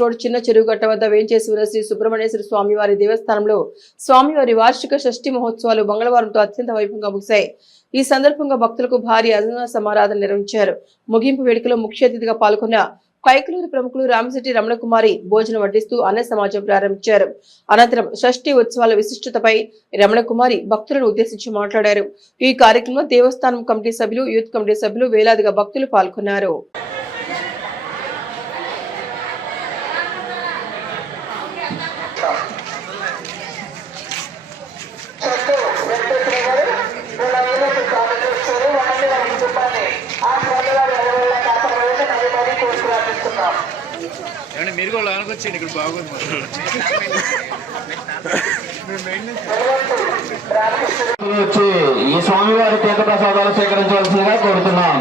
Road చిన్న చెరువుగట్ట వద్ద వేంచేసి ఉన్న శ్రీ సుబ్రహ్మణ్యేశ్వర స్వామివారి దేవస్థానంలో స్వామివారి వార్షిక షష్ఠి మహోత్సవాలు మంగళవారంతో అత్యంత వైభవంగా ముగిశాయి. ఈ సందర్భంగా భక్తులకు భారీ అన్న సమారాధన నిర్వహించారు. ముగింపు వేడుకలో ముఖ్య అతిథిగా పాల్గొన్న కైకలూరు ప్రముఖులు రామశెట్టి రమణకుమారి భోజనం వడ్డిస్తూ అన్న సమాజం ప్రారంభించారు. అనంతరం షష్ఠి ఉత్సవాల విశిష్టతపై రమణకుమారి భక్తులను ఉద్దేశించి మాట్లాడారు. ఈ కార్యక్రమంలో దేవస్థానం కమిటీ సభ్యులు, యూత్ కమిటీ సభ్యులు, వేలాదిగా భక్తులు పాల్గొన్నారు. మీరు కూడా అనుకొచ్చేయండి, ఇక్కడ బాగుంది. వచ్చి ఈ స్వామివారి తీర్థ ప్రసాదాలు స్వీకరించవలసిందిగా కోరుతున్నాం.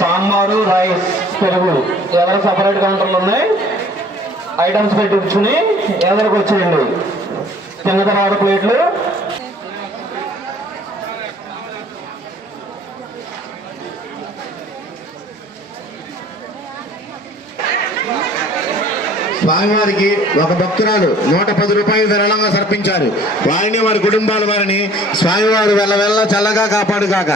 సాంబారు, రైస్, పెరుగు ఎవరు సపరేట్ కౌంటర్లు ఉన్నాయి. ఐటమ్స్ పెట్టించుకుని ఎవరికి వచ్చేయండి. తిన్న తర్వాత ప్లేట్లు. స్వామివారికి ఒక భక్తురాలు 110 రూపాయలు విరాళంగా సమర్పించారు. వారిని వారి కుటుంబాల వారిని స్వామివారు వెళ్ళ చల్లగా కాపాడుగాక.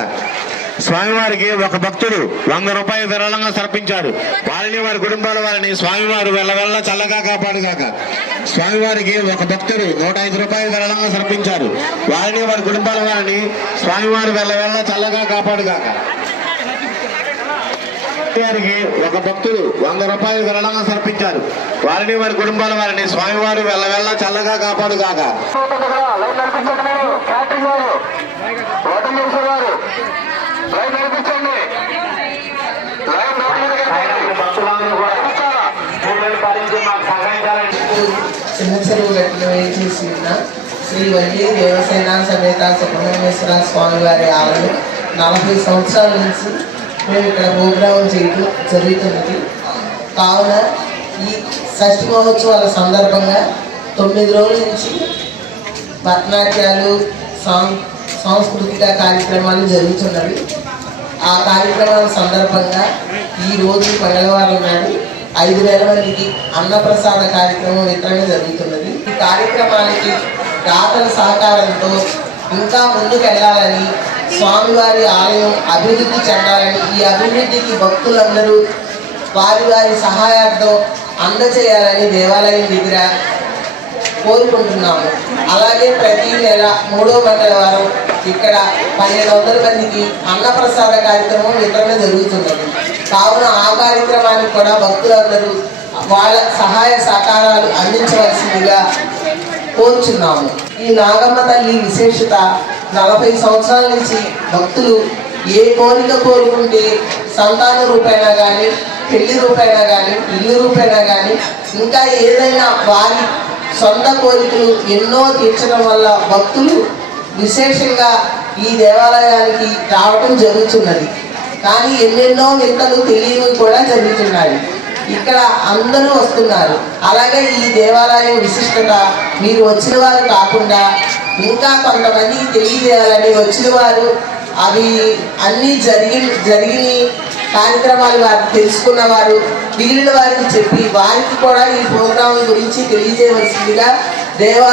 స్వామివారికి ఒక భక్తుడు 100 రూపాయలు విరాళంగా సమర్పించారు. వారిని వారి కుటుంబాల వారిని స్వామివారు వెళ్ళ చల్లగా కాపాడుగాక. స్వామివారికి ఒక భక్తుడు 105 రూపాయలు విరాళంగా సమర్పించారు. వారిని వారి కుటుంబాల వారిని స్వామివారు వెళ్ళ చల్లగా కాపాడుగాక. వారికి ఒక భక్తుడు 100 రూపాయలు విరాళంగా సమర్పించారు. వారిని వారి కుటుంబాల వారిని స్వామివారు వెళ్ళ చల్లగా కాపాడుగాక. చిన్న చెరువు గట్టులో వేచేసి ఉన్న శ్రీ వల్లి దేవసేన సమేత సుబ్రహ్మణ్యేశ్వర స్వామివారి ఆలయం 40 సంవత్సరాల నుంచి మేము ఇక్కడ ప్రోగ్రాం చేయడం జరుగుతున్నది. కావున ఈ షష్ఠి మహోత్సవాల సందర్భంగా 9 రోజుల నుంచి భరతనాట్యాలు, సాంస్కృతిక కార్యక్రమాలు జరుగుతున్నవి. ఆ కార్యక్రమాల సందర్భంగా ఈరోజు మంగళవారం నాడు 5,000 మందికి అన్నప్రసాద కార్యక్రమం వితరణ జరుగుతున్నది. ఈ కార్యక్రమానికి దాతల సహకారంతో ఇంకా ముందుకు వెళ్ళాలని, స్వామివారి ఆలయం అభివృద్ధి చెందాలని, ఈ అభివృద్ధికి భక్తులందరూ వారి వారి సహాయార్థం అందచేయాలని దేవాలయం దగ్గర కోరుకుంటున్నాము. అలాగే ప్రతి నెల 3వ మంగళవారం ఇక్కడ 1,200 మందికి అన్నప్రసాద కార్యక్రమం వితరణ జరుగుతున్నది. కావున ఆ కార్యక్రమానికి కూడా భక్తులందరూ వాళ్ళ సహాయ సహకారాలు అందించవలసిందిగా కోరుచున్నాము. ఈ నాగమ్మ తల్లి విశేషత 40 సంవత్సరాల నుంచి భక్తులు ఏ కోరిక కోరుకుంటే సంతాన రూపేణా కానీ, పెళ్లి రూపేణా కానీ, ఇల్లు రూపేణా కానీ, ఇంకా ఏదైనా వారి సొంత కోరికలు ఎన్నో తీర్చడం వల్ల భక్తులు విశేషంగా ఈ దేవాలయానికి రావటం జరుగుతున్నది. కానీ ఎన్నెన్నో వింతలు తెలియని కూడా జరుగుతున్నాయి. ఇక్కడ అందరూ వస్తున్నారు. అలాగే ఈ దేవాలయం విశిష్టత మీరు వచ్చిన వారు కాకుండా ఇంకా కొంతమందికి తెలియజేయాలని వచ్చిన వారు అవి అన్నీ జరిగిన కార్యక్రమాలు వారు తెలుసుకున్నవారు మిగిలిన వారికి చెప్పి వారికి కూడా ఈ ప్రోగ్రాం గురించి తెలియజేయవలసిందిగా దేవాలయం